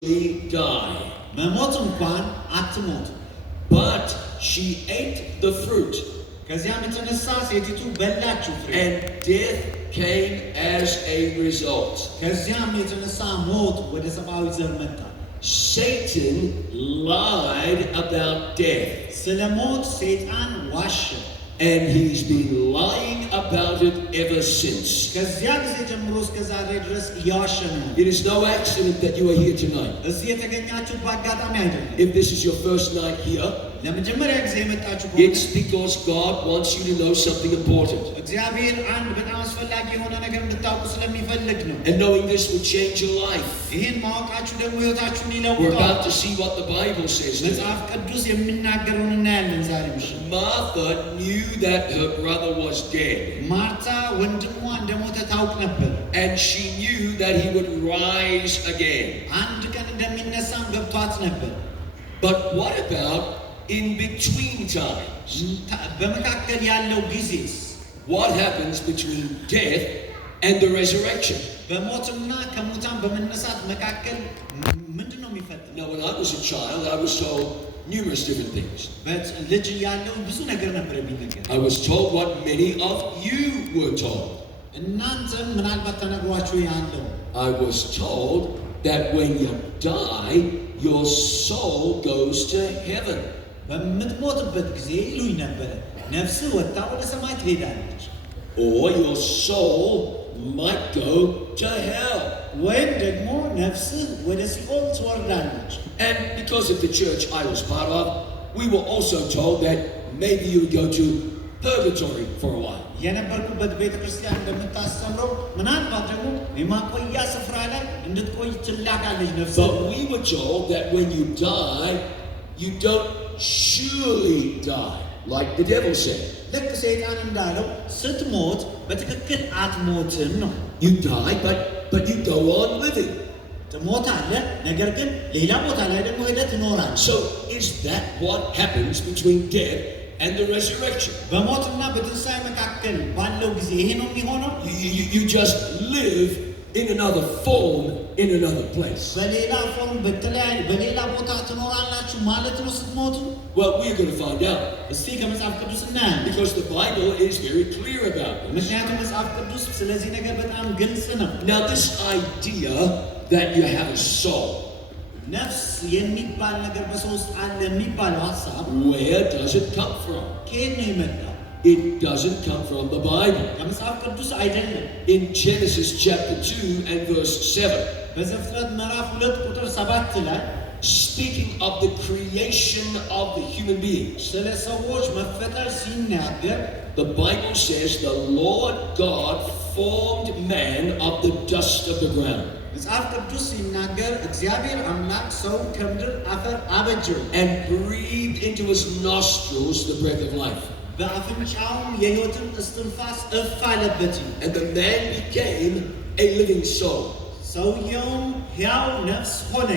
die. መሞት እንኳን አትሞት But she ate the fruit. ከዚያም የተነሳ ሴቲቱ በላችው ፍሬ And death came as a result. ከዚያም የተነሳ ሞት ወደ ሰብአዊ ዘር መጣ Satan lied about death. ስለ ሞት ሰይጣን ዋሸ And he's been lying about it ever since. ከዚያ ጊዜ ጀምሮ እስከ ዛሬ ድረስ እያዋሸ ነው It is no accident that you are here tonight. እዚህ የተገኛችሁት በአጋጣሚ አይደለም If this is your first night here, ለመጀመሪያ ጊዜ የመጣችሁ it's because God wants you to know something important. እግዚአብሔር አንድ በጣም አስፈላጊ የሆነ ነገር እንድታውቁ ስለሚፈልግ ነው And knowing this will change your life. ይህን ማወቃችሁ ደግሞ ህይወታችሁን We're ይለውጣል about to see what the Bible says. መጽሐፍ ቅዱስ የሚናገረውን እናያለን ዛሬ ምሽት Martha knew that her brother was dead. ማርታ ወንድሟ እንደሞተ ታውቅ ነበር And she knew that he would rise again. አንድ ቀን እንደሚነሳም ገብቷት ነበር But what about in between times? በመካከል ያለው ጊዜስ What happens between death and the resurrection? በሞትና ከሙታን በመነሳት መካከል ምንድነው የሚፈጠረው? Now, when I was a child, I was told numerous different things. ልጅ ያለው ብዙ ነገር ነበር የሚነገር I was told what many of you were told. እናንተም ምናልባት ተነግሯችሁ ያለው I was told that when you die, your soul goes to heaven. በምትሞትበት ጊዜ ይሉኝ ነበር ነፍስህ ወጣ ወደ ሰማይ ትሄዳለች Or your soul might go to hell. ወይም ደግሞ ነፍስህ ወደ ሲኦል ትወርዳለች And because of the church I was part of, we were also told that maybe you would go to purgatory for a while. የነበርኩበት ቤተክርስቲያን እንደምታስተምረው ምናልባት ደግሞ የማቆያ ስፍራ ላይ እንድትቆይ ትላካለች ነፍስህ But we were told that when you die, you don't surely die, like the devil said. ልክ ሰይጣን እንዳለው ስትሞት በትክክል አትሞትም ነው You die, but you go on living. ትሞታለህ ነገር ግን ሌላ ቦታ ላይ ደግሞ ሄደህ ትኖራለህ So is that what happens between death and the resurrection? በሞትና በትንሣኤ መካከል ባለው ጊዜ ይሄ ነው የሚሆነው You just live in another form, in another place. በሌላ ፎርም በሌላ ቦታ ትኖራላችሁ ማለት ነው ስትሞቱ Well, we're going to find out. እስቲ ከመጽሐፍ ቅዱስ እናያለን Because the Bible is very clear about this. ምክንያቱም መጽሐፍ ቅዱስ ስለዚህ ነገር በጣም ግልጽ ነው Now, this idea that you have a soul, ነፍስ የሚባል ነገር በሰው ውስጥ አለ የሚባለው ሐሳብ where does it come from? ከየት ነው የመጣው It doesn't come from the Bible. ከመጽሐፍ ቅዱስ አይደለም In Genesis chapter 2 and verse 7, በዘፍጥረት ምዕራፍ 2 ቁጥር 7 ላይ speaking of the creation of the human beings, ስለ ሰዎች መፈጠር ሲናገር the Bible says the Lord God formed man of the dust of the ground መጽሐፍ ቅዱስ ሲናገር እግዚአብሔር አምላክ ሰው ከምድር አፈር አበጀው and breathed into his nostrils the breath of life. በአፍንጫውም የሕይወትን እስትንፋስ እፍ አለበት And the man became a living soul. ሰውየውም ሕያው ነፍስ ሆነ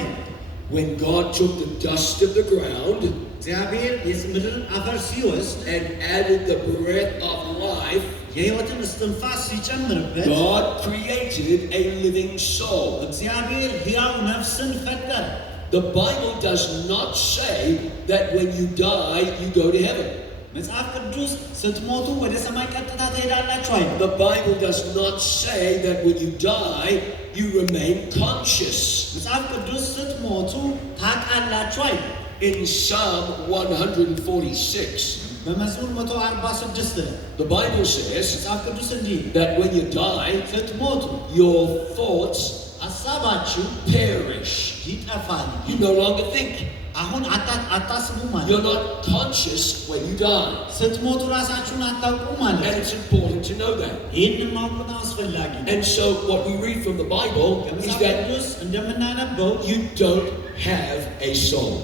When God took the dust of the ground እግዚአብሔር የምድርን አፈር ሲወስድ and added the breath of life, የሕይወትን እስትንፋስ ሲጨምርበት God created a living soul. እግዚአብሔር ሕያው ነፍስን ፈጠረ The Bible does not say that when you die, you go to heaven. መጽሐፍ ቅዱስ ስትሞቱ ወደ ሰማይ ቀጥታ ትሄዳላችሁ አይደል The Bible does not say that when you die, you remain conscious. መጽሐፍ ቅዱስ ስትሞቱ ታውቃላችሁ አይደል In Psalm 146, በመዝሙር 146 ላይ the Bible says መጽሐፍ ቅዱስ እንዲህ that when you die, ስትሞቱ your thoughts ሐሳባችሁ perish. ይጠፋል You no longer think. አሁን አታስቡ ማለት You're not conscious when you die. ስትሞቱ ራሳችሁን አታውቁ ማለት And it's important to know that. ይህንን ማወቅ በጣም አስፈላጊ ነው And so what we read from the Bible is ከመጽሐፍ that ቅዱስ እንደምናነበው you don't have a soul.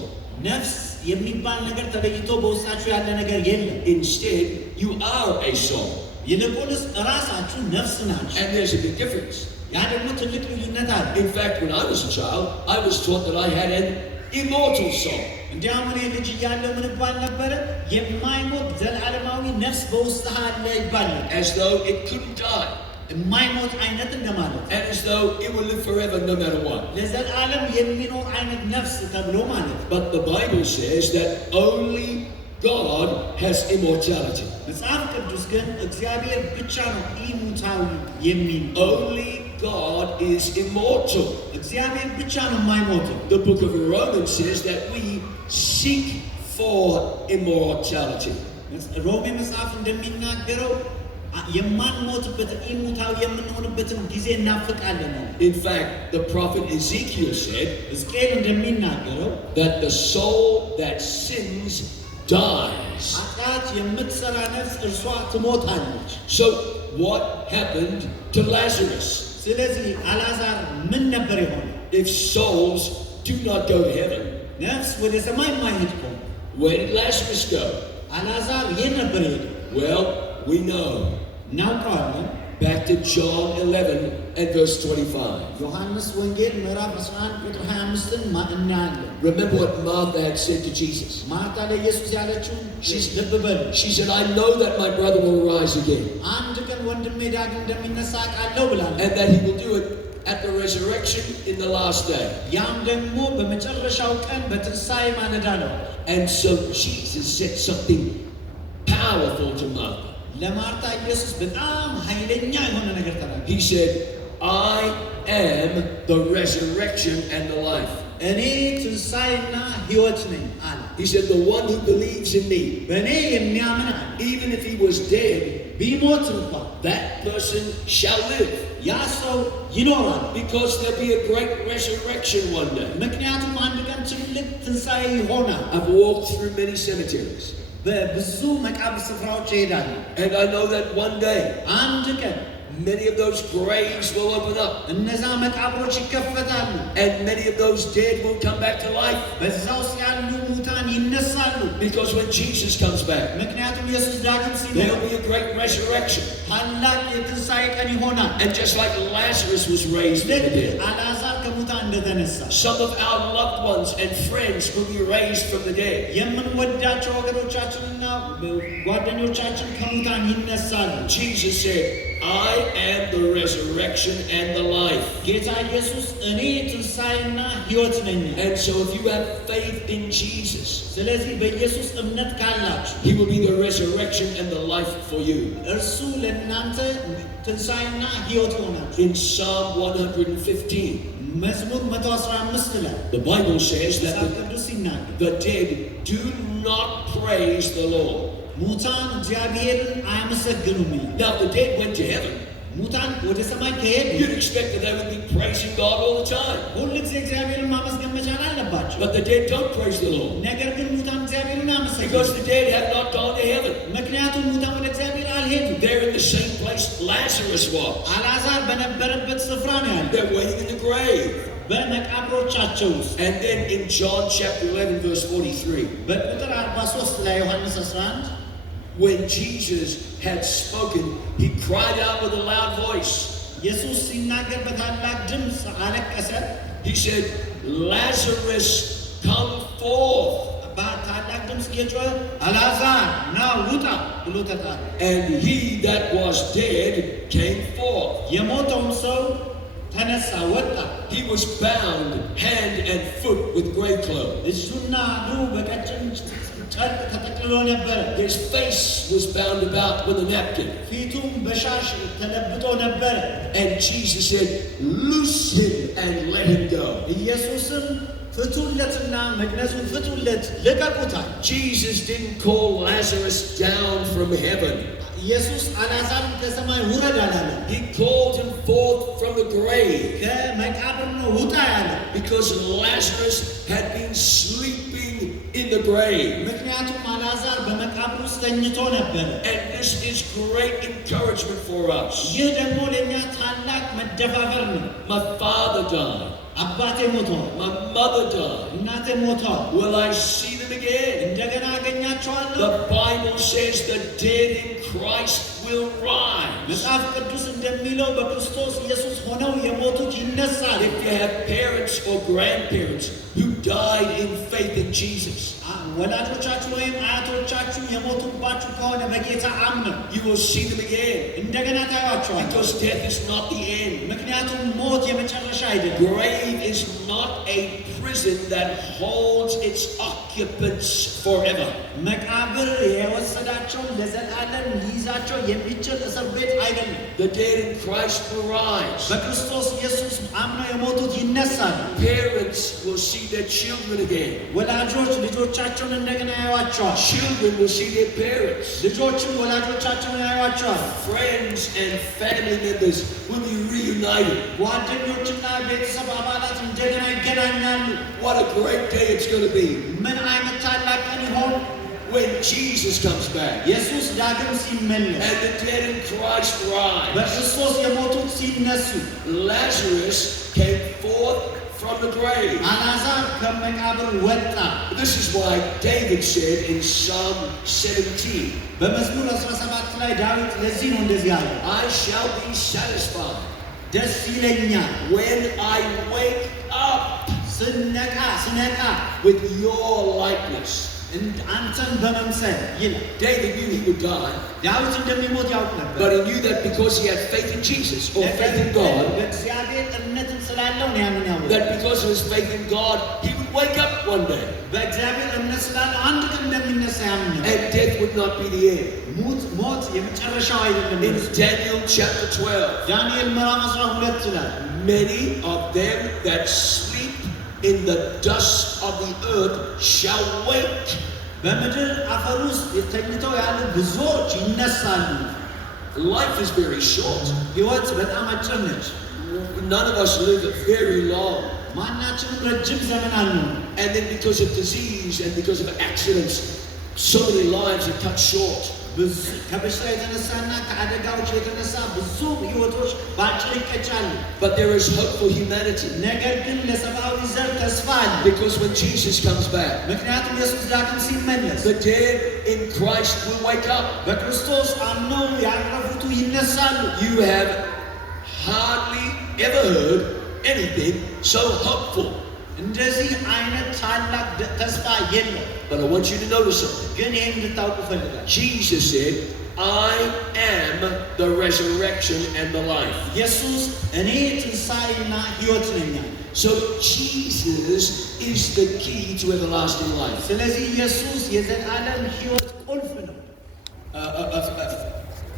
ነፍስ የሚባል ነገር ተለይቶ በውስጣችሁ ያለ ነገር የለም Instead, you are a soul. ይልቁንስ ራሳችሁ ነፍስ ናችሁ And there's a big difference. ያ ደግሞ ትልቅ ልዩነት አለ In fact, when I was a child, I was taught that I had an immortal soul. እንዲያውም እኔ ልጅ እያለሁ ምን ይባል ነበረ የማይሞት ዘላለማዊ ነፍስ በውስጥህ አለ ይባል ነበር As though it couldn't die. የማይሞት አይነት እንደማለት and as though it will live forever no matter what. ለዘላለም የሚኖር አይነት ነፍስ ተብሎ ማለት But the Bible says that only God has immortality. መጽሐፍ ቅዱስ ግን እግዚአብሔር ብቻ ነው ኢሙታዊ የሚል Only God is immortal. እግዚአብሔር ብቻ ነው የማይሞተው The book of Romans says that we seek for immortality. ሮሜ መጽሐፍ እንደሚናገረው የማንሞትበት ኢሙታዊ የምንሆንበትን ጊዜ እናፍቃለን In fact, the prophet Ezekiel said ሕዝቅኤል እንደሚናገረው that the soul that sins dies. ኃጢአት የምትሰራ ነፍስ እርሷ ትሞታለች So what happened to Lazarus? ስለዚህ አልዓዛር ምን ነበር የሆነው If souls do not go to heaven, ነፍስ ወደ ሰማይ የማይሄድ ከሆነ where did Lazarus go? አልዓዛር የት ነበር የሄደው Well, we know. እናውቀዋለን Back to John 11 and verse 25. ዮሐንስ ወንጌል ምዕራፍ 11 ቁጥር 25ን እናያለን Remember what Martha had said to Jesus. ማርታ ለኢየሱስ ያለችው ልብ በሉ She said, I know that my brother will rise again አንድ ቀን ወንድሜ ዳግም እንደሚነሳ አውቃለሁ ብላለች and that he will do it at the resurrection in the last day. ያም ደግሞ በመጨረሻው ቀን በትንሣኤ ማለዳ ነው And so Jesus said something powerful to Martha. ለማርታ ኢየሱስ በጣም ኃይለኛ የሆነ ነገር ተናገረ He said, I am the resurrection and the life. እኔ ትንሣኤና ሕይወት ነኝ አለ He said, the one who believes in me, በእኔ የሚያምን አለ even if he was dead, ቢሞት እንኳን that person shall live. ያ ሰው ይኖራል Because there'll be a great resurrection one day. ምክንያቱም አንድ ቀን ትልቅ ትንሣኤ ይሆናል I've walked through many cemeteries. በብዙ መቃብር ስፍራዎች ይሄዳል And I know that one day, አንድ ቀን many of those graves will open up. እነዛ መቃብሮች ይከፈታሉ And many of those dead will come back to life. በዛ ውስጥ ያሉ ሙታን ይነሳሉ Because when Jesus comes back, ምክንያቱም ኢየሱስ ዳግም ሲመጣ there'll be a great resurrection. ታላቅ የትንሣኤ ቀን ይሆናል And just like Lazarus was raised from the ልክ dead, አልዓዛር ከሙታን እንደተነሳ some of our loved ones and friends will be raised from the dead. የምንወዳቸው ወገኖቻችንና ጓደኞቻችን ከሙታን ይነሳሉ Jesus said, I am the resurrection and the life. ጌታ ኢየሱስ እኔ ትንሣኤና ሕይወት ነኝ And so if you have faith in Jesus, ስለዚህ በኢየሱስ እምነት ካላችሁ He will be the resurrection and the life for you. እርሱ ለእናንተ ትንሣኤና ሕይወት ይሆናል In Psalm 115, መዝሙር 115 ላይ the Bible says that መጽሐፍ ቅዱስ ሲናገር the dead do not praise the Lord. ሙታን እግዚአብሔርን አያመሰግኑም ይላል Now, if the dead went to heaven, ሙታን ወደ ሰማይ ከሄዱ you'd expect that they would be praising God all the time. ሁል ጊዜ እግዚአብሔርን ማመስገን መቻል አለባቸው But the dead don't praise the Lord ነገር ግን ሙታን እግዚአብሔርን አያመሰግኑም because the dead have not gone to heaven. ምክንያቱም ሙታን ወደ እግዚአብሔር አልሄዱም They're in the same place Lazarus was. አልዓዛር በነበረበት ስፍራ ነው ያለው They're waiting in the grave. በመቃብሮቻቸው ውስጥ And then in John chapter 11, verse 43, በቁጥር 43 ላይ ዮሐንስ 11 when Jesus had spoken, he cried out with a loud voice. ኢየሱስ ሲናገር በታላቅ ድምፅ አለቀሰ He said, Lazarus, come forth. በታላቅ ድምፅ እየጮኸ አልዓዛር ና ውጣ ብሎ ተጣራ And he that was dead came forth. የሞተውም ሰው ተነሳ ወጣ He was bound hand and foot with grave clothes. እጁና እግሩ በቀጭን ጨርቅ ተጠቅልሎ ነበረ His face was bound about with a napkin. ፊቱም በሻሽ ተለብጦ ነበረ And Jesus said, loose him and let him go. ኢየሱስም ፍቱለትና መግነዙን ፍቱለት ልቀቁታል Jesus didn't call Lazarus down from heaven. ኢየሱስ አልዓዛርን ከሰማይ ውረድ አላለም He called him forth from the grave ከመቃብር ነው ውጣ ያለ because Lazarus had been sleeping in the grave. ምክንያቱም አልዓዛር በመቃብር ውስጥ ተኝቶ ነበረ And this is great encouragement for us. ይህ ደግሞ ለእኛ ታላቅ መደፋፈር ነው My father died. አባቴ ሞተዋል My mother died. እናቴ ሞተዋል Will I see them again? እንደገና አገኛቸዋለሁ The Bible says the dead in Christ will rise. መጽሐፍ ቅዱስ እንደሚለው በክርስቶስ ኢየሱስ ሆነው የሞቱት ይነሳል If you have parents or grandparents who died in faith in Jesus, ወላጆቻችሁ ወይም አያቶቻችሁ የሞቱባችሁ ከሆነ በጌታ አምነው you will see them again. እንደገና ታዩአቸዋል። Because death is not the end. ምክንያቱም ሞት የመጨረሻ አይደለም። Grave is not a prison that holds its occupants forever. መቃብር የወሰዳቸው ለዘላለም ሊይዛቸው የሚችል እስር ቤት አይደለም። The dead in Christ will rise. በክርስቶስ ኢየሱስ አምነው የሞቱት ይነሳሉ። Parents will see their children again. ወላጆች ልጆቻቸውን እንደገና ያዩአቸዋል። Children will see their parents. ልጆችም ወላጆቻቸውን ያዩአቸዋል። Friends and family members will be reunited. ጓደኞችና ቤተሰብ አባላት እንደገና ይገናኛሉ። What a great day it's going to be ምን አይነት ታላቅ ቀን ይሆን when Jesus comes back ኢየሱስ ዳግም ሲመለስ and the dead in Christ rise. በክርስቶስ የሞቱት ሲነሱ Lazarus came forth from the grave. አልዓዛር ከመቃብር ወጣ። This is why David said in Psalm 17, በመዝሙር 17 ላይ ዳዊት ለዚህ ነው እንደዚህ ያለው፣ I shall be satisfied ደስ ይለኛል when I wake up ስነቃ with your likeness. አንተን በመምሰል ይላል። David knew he would die, ዳዊት እንደሚሞት ያውቅ ነበር። but he knew that because he had faith in Jesus or faith in God, በእግዚአብሔር እምነትን ስላለው ነው ያንን ያወቀው። that because of his faith in God, he would wake up one day በእግዚአብሔር እምነት ስላለው አንድ ቀን እንደሚነሳ ያምን ነው። and death would not be the end. ሞት የመጨረሻው አይደለም። In Daniel chapter 12, ዳንኤል ምዕራፍ 12 ይላል many of them that sleep in the dust of the earth shall wake. በምድር አፈር ውስጥ ተኝተው ያሉ ብዙዎች ይነሳሉ። Life is very short. ሕይወት በጣም አጭር ነች። None of us live very long. ማናችንም ረጅም ዘመን አልነው። And then because of disease and because of accidents, so many lives are cut short. ከበሽታ የተነሳና ከአደጋዎች የተነሳ ብዙ ሕይወቶች በአጭር ይቀጫሉ። But there is hope for humanity. ነገር ግን ለሰብአዊ ዘር ተስፋ አለ። Because when Jesus comes back, ምክንያቱም ኢየሱስ ዳግም ሲመለስ the dead in Christ will wake up. በክርስቶስ አምነው ያረፉቱ ይነሳሉ። You have hardly ever heard anything so hopeful. እንደዚህ አይነት ታላቅ ተስፋ የለም። But I want you to notice something. ግን ይሄን እንድታውቁ ፈልጋለሁ። Jesus said, I am the resurrection and the life. ኢየሱስ እኔ ትንሣኤና ሕይወት ነኝ። So Jesus is the key to everlasting life. ስለዚህ ኢየሱስ የዘላለም ሕይወት ቁልፍ ነው።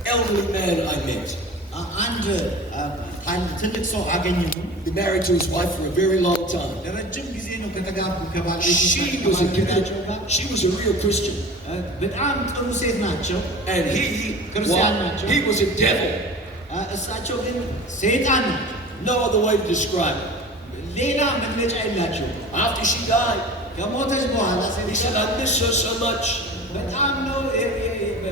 Elderly man I met. አንድ ትልቅ ሰው አገኘሁ። Been married to his wife for a very long time. ለረጅም ጊዜ ነው ከተጋቡ She was a real Christian. በጣም ጥሩ ሴት ናቸው። And he was a devil. እሳቸው ግን ሰይጣን ናቸው። No other way to describe it. ሌላ መግለጫ የላቸው። After she died, ከሞተች በኋላ he said, I miss her so much. በጣም ነው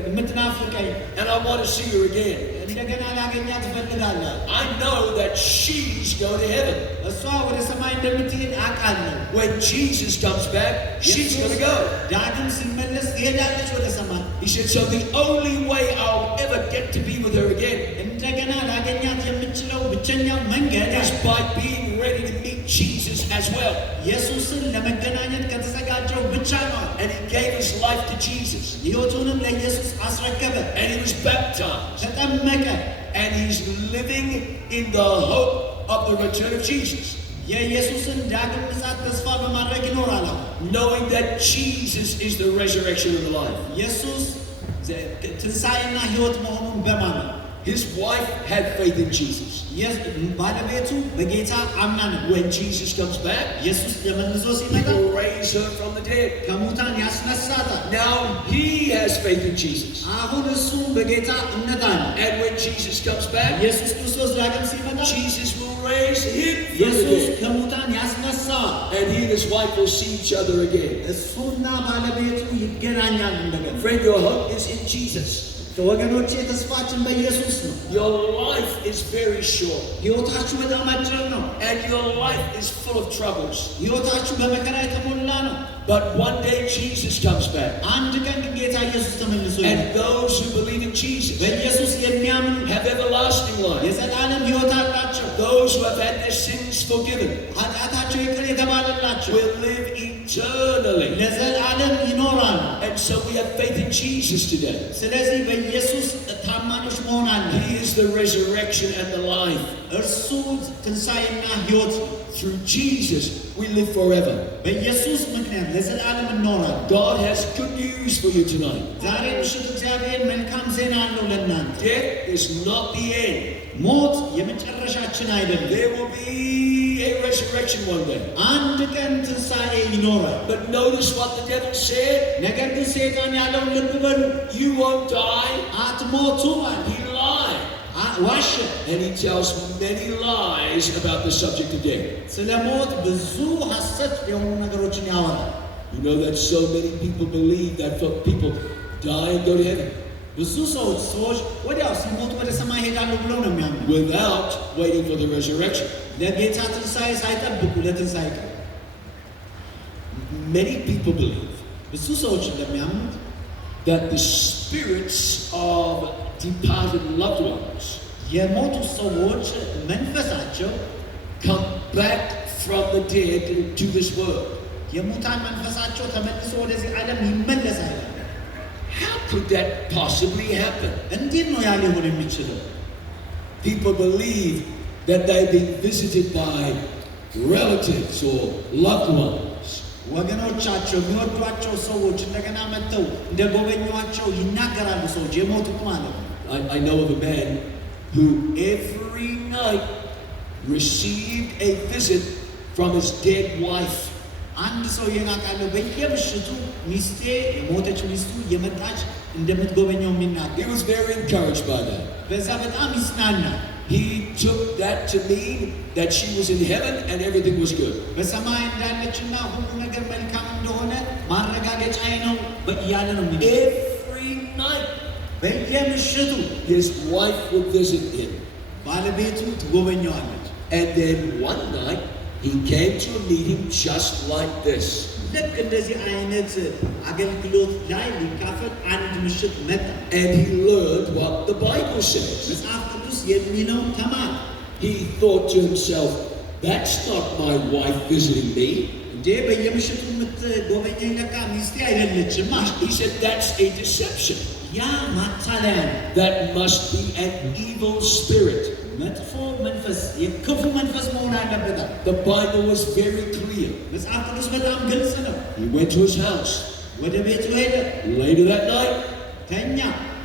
የምትናፍቀኝ And I want to see her again. እንደገና ላገኛት እፈልጋለሁ። I know that she's going to heaven. እሷ ወደ ሰማይ እንደምትሄድ አውቃለሁ። When Jesus comes back, she's going to go. ዳግም ሲመለስ ትሄዳለች ወደ ሰማይ። He said, so the only way I'll ever get to be with her again እንደገና ላገኛት የምችለው ብቸኛው መንገድ is by being ready to meet Jesus as well. ኢየሱስን ለመገናኘት ከተዘጋጀው ብቻ ነው። And he gave his life to Jesus. ሕይወቱንም ለኢየሱስ አስረከበ። And he was baptized. ተጠመቀ። And he's living in the hope of the return of Jesus. የኢየሱስን ዳግም ምጽአት ተስፋ በማድረግ ይኖራል። Knowing that Jesus is the resurrection of the life. ኢየሱስ ትንሣኤና ሕይወት መሆኑን በማመን His wife had faith in Jesus. ባለቤቱ በጌታ አምና ነው። When Jesus comes back, ኢየሱስ ተመልሶ he ሲመጣ will raise her from the dead. ከሙታን ያስነሳታል። Now he has faith in Jesus. አሁን እሱ በጌታ እምነት አለ። And when Jesus comes back, ኢየሱስ ክርስቶስ ዳግም ሲመጣ Jesus will raise him from the ኢየሱስ dead. ከሙታን ያስነሳዋል። And he and his wife will see each other again. እሱና ባለቤቱ ይገናኛሉ እንደገና። Friend, your hope is in Jesus. ወገኖቼ ተስፋችን በኢየሱስ ነው። Your life is very short. ሕይወታችሁ በጣም አጭር ነው። And your life is full of troubles. ሕይወታችሁ በመከራ የተሞላ ነው። But one day Jesus comes back. አንድ ቀን ጌታ ኢየሱስ ተመልሶ And those who believe in Jesus በኢየሱስ የሚያምኑ have everlasting life. የዘላለም ሕይወት አላቸው። Those who have had their sins forgiven ኃጢአታቸው ኃጢአታቸው ይቅር የተባለላቸው will live eternally. ለዘላለም ይኖራሉ። And so we have faith in Jesus today. ስለዚህ በኢየሱስ ታማኞች መሆን አለ። He is the resurrection and the life. እርሱ ትንሣኤና ሕይወት ነው። Through Jesus, we live forever. በኢየሱስ ምክንያት ለዘላለም እንኖራለን። God has good news for you tonight. ዛሬ ምሽት እግዚአብሔር መልካም ዜና አለው ለእናንተ። Death is not the end. ሞት የመጨረሻችን አይደለም። There will be a resurrection one day. አንድ ቀን ትንሣኤ ይኖራል። But notice what the devil said. ነገር ግን ሰይጣን ያለውን ልብ በሉ። You won't die. አትሞቱም አለ። He lied. ዋሸ። And he tells many lies about the subject of death. ስለ ሞት ብዙ ሐሰት የሆኑ ነገሮችን ያወራል። You know that so many people believe that people die and go to heaven ብዙ ሰዎች ወዲያው ሲሞቱ ወደ ሰማይ ሄዳለሁ ብለው ነው የሚያምኑት without waiting for the resurrection. ለጌታ ትንሣኤ ሳይጠብቁ ለትንሣኤ ቀን Many people believe ብዙ ሰዎች እንደሚያምኑት that the spirits of departed loved ones የሞቱ ሰዎች መንፈሳቸው come back from the dead to this world. የሙታን መንፈሳቸው ተመልሶ ወደዚህ ዓለም ይመለሳል። How could that possibly happen? እንዴት ነው ያ ሊሆን የሚችለው? People believe that they've been visited by relatives or loved ones. ወገኖቻቸው የሚወዷቸው ሰዎች እንደገና መጥተው እንደጎበኟቸው ይናገራሉ። ሰዎች የሞቱት ማለት ነው። I know of a man who every night received a visit from his dead wife. አንድ ሰው የናቃለው በየምሽቱ ሚስቴ የሞተች ሚስቱ የመጣች እንደምትጎበኘው የሚናገር። He was very encouraged by that. በዛ በጣም ይጽናናል። He took that to mean that she was in heaven and everything was good. በሰማይ እንዳለችና ሁሉ ነገር መልካም እንደሆነ ማረጋገጫዬ ነው እያለ ነው የሚለው። Every night በየምሽቱ his wife would visit him. ባለቤቱ ትጎበኘዋለች። And then one night he came to a meeting just like this. ልክ እንደዚህ አይነት አገልግሎት ላይ ሊካፈል አንድ ምሽት መጣ። And he learned what the Bible says. መጽሐፍ ቅዱስ የሚለውን ተማረ። He thought to himself, that's not my wife visiting me. እንዴ በየምሽቱ የምትጎበኘኝ ለካ ሚስቴ አይደለችም። He said, that's a deception. ያ ማታለያ ነው። That must be an evil spirit. መጥፎ መንፈስ የክፉ መንፈስ መሆን አለበት። The Bible was very clear. መጽሐፍ ቅዱስ በጣም ግልጽ ነው። He went to his house. ወደ ቤቱ ሄደ። Later that night, ተኛ።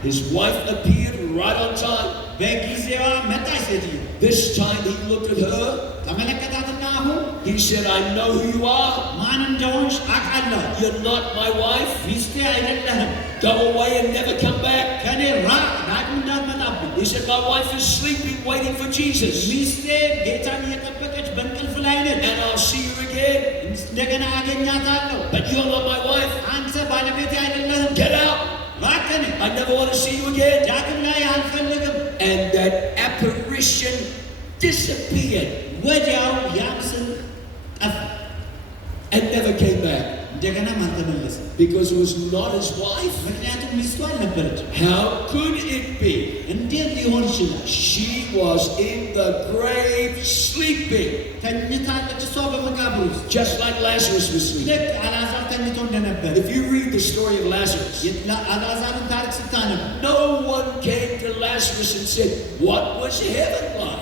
his wife appeared right on time. በጊዜዋ መጣች ሴትዮ። This time he looked at her. ተመለከታትና አሁን He said, I know who you are. ማን እንደሆንሽ አውቃለሁ። You're not my wife. ሚስቴ አይደለህም። Go away and never come back. ከኔ ራቅ፣ ዳግም እንዳትመጣብኝ። He said, my wife is sleeping, waiting for Jesus. ሚስቴ ጌታን እየጠበቀች በእንቅልፍ ላይ ነች። And I'll see you again. እንደገና አገኛታለሁ። But you're not my wife. አንተ ባለቤቴ አይደለህም። Get out. ራቅ ከኔ። I never want to see you again. ዳግም ላይ አልፈልግም። And that apparition disappeared ወዲያው ያ ምስል ጠፋ። and never came back. እንደገናም አልተመለሰም። Because it was not his wife. ምክንያቱም ሚስቱ አልነበረችም። How could it be? እንዴት ሊሆን ይችላል? She was in the grave sleeping. ተኝታለች እሷ በመቃብር ውስጥ። Just like Lazarus was sleeping. ልክ አልዓዛር ተኝቶ እንደነበር። If you read the story of Lazarus, አልዓዛርን ታሪክ ስታነብ no one came to Lazarus and said, what was heaven like?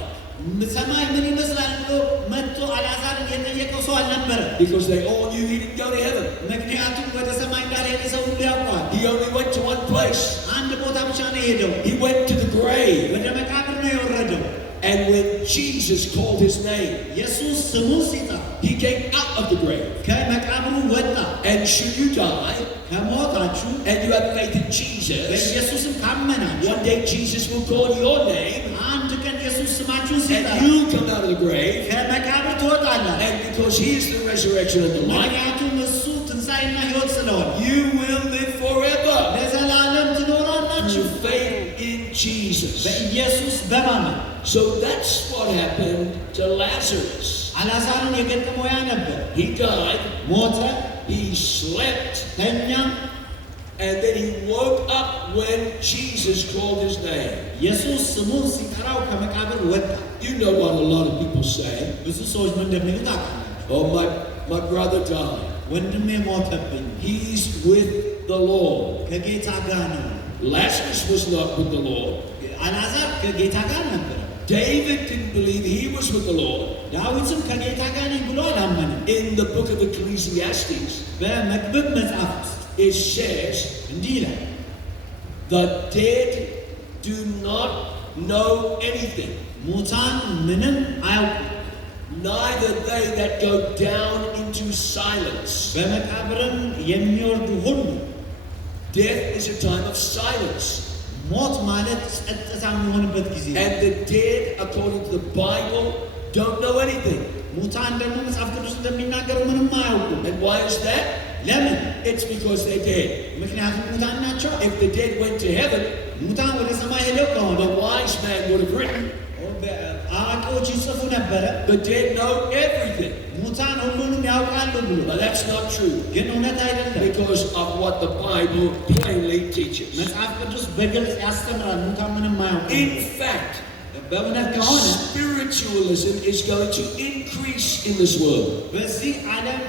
ሰማይ ምን ይመስላል ብሎ መጥቶ አልዓዛርን የጠየቀው ሰው አልነበረ። Because they all knew he didn't go to heaven. ምክንያቱም ወደ ሰማይ እንዳልሄደ ሰው ሁሉ ያውቀዋል። He only went to one place. አንድ ቦታ ብቻ ነው የሄደው። He went to the grave. ወደ መቃብር ነው የወረደው። And when Jesus called his name, ኢየሱስ ስሙን ሲጠራ he came out of the grave. ከመቃብሩ ወጣ። And should you die, ከሞታችሁ and you have faith in Jesus, በኢየሱስም ካመናችሁ one day Jesus will call your name, አንድ ቀን ኢየሱስ ስማችሁን ሲጠራ and you come out of the grave. ከመቃብር ትወጣላችሁ። And because he is the resurrection and the life, ምክንያቱም እሱ ትንሣኤና ሕይወት ስለሆነ you will live forever. ለዘላለም ትኖራላችሁ Through faith in Jesus. በኢየሱስ በማመን። So that's what happened to Lazarus. አልዓዛርን የገጠመው ያ ነበር። He died, ሞተ፣ he slept, ተኛ፣ and then he woke up when Jesus called his name. ኢየሱስ ስሙን ሲጠራው ከመቃብር ወጣ። You know what a lot of people say. ብዙ ሰዎች ምን እንደሚሉ ታውቃላችሁ? Oh, my brother died. ወንድሜ ሞተብኝ። He's with the Lord. ከጌታ ጋር ነው። Lazarus was not with the Lord. አልዓዛር ከጌታ ጋር ነበር። David didn't believe he was with the Lord. ዳዊትም ከጌታ ጋር ነኝ ብሎ አላመነም። In the book of Ecclesiastes, በመክብብ መጽሐፍ ውስጥ it says, እንዲህ ይላል፣ the dead do not know anything, ሙታን ምንም አያውቁም፣ neither they that go down into silence. በመቃብርም የሚወርዱ ሁሉ። Death is a time of silence. ሞት ማለት ጸጥታ የሚሆንበት ጊዜ ነው። And the dead, according to the Bible, don't know anything. ሙታን ደግሞ መጽሐፍ ቅዱስ እንደሚናገረው ምንም አያውቁም። And why is that? ለምን? It's because they're dead. ምክንያቱም ሙታን ናቸው። If the dead went to heaven, ሙታን ወደ ሰማይ ሄደው ከሆነ the wise man would have written, አዋቂዎች ይጽፉ ነበረ፣ the dead know everything. ሙታን ሁሉንም ያውቃሉ ብሎ። But that's not true, ግን እውነት አይደለም። because of what the Bible plainly teaches. መጽሐፍ ቅዱስ በግልጽ ያስተምራል ሙታን ምንም አያውቁም። In fact, በእውነት ከሆነ spiritualism is going to increase in this world. በዚህ ዓለም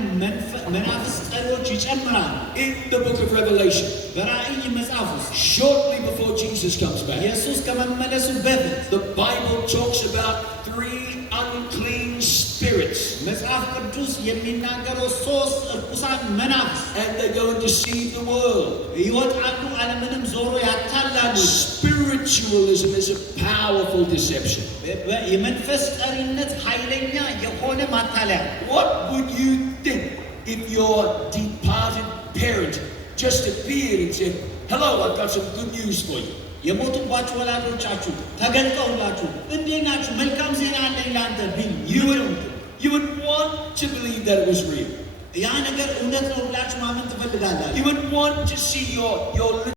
መናፍስት ጠሪዎች ይጨምራሉ። In the book of Revelation, በራእይ መጽሐፍ ውስጥ shortly before Jesus comes back, ኢየሱስ ከመመለሱ በፊት the Bible talks about 3 unclean spirits. መጽሐፍ ቅዱስ የሚናገረው 3 እርኩሳን መናፍስት And they go and deceive the world. ይወጣሉ፣ ዓለምንም ዞሮ ያታላሉ። Spiritualism is a powerful deception. የመንፈስ ጠሪነት ኃይለኛ የሆነ ማታለያ። What would you think if your departed parent just appeared and said, hello, I've got some good news for you? የሞቱባችሁ ወላጆቻችሁ ተገልጠውላችሁ እንዴት ናችሁ መልካም ዜና አለኝ ላንተ ቢል You would want to believe that it was real. ያ ነገር እውነት ነው ብላችሁ ማመን ትፈልጋላችሁ። You would want to see your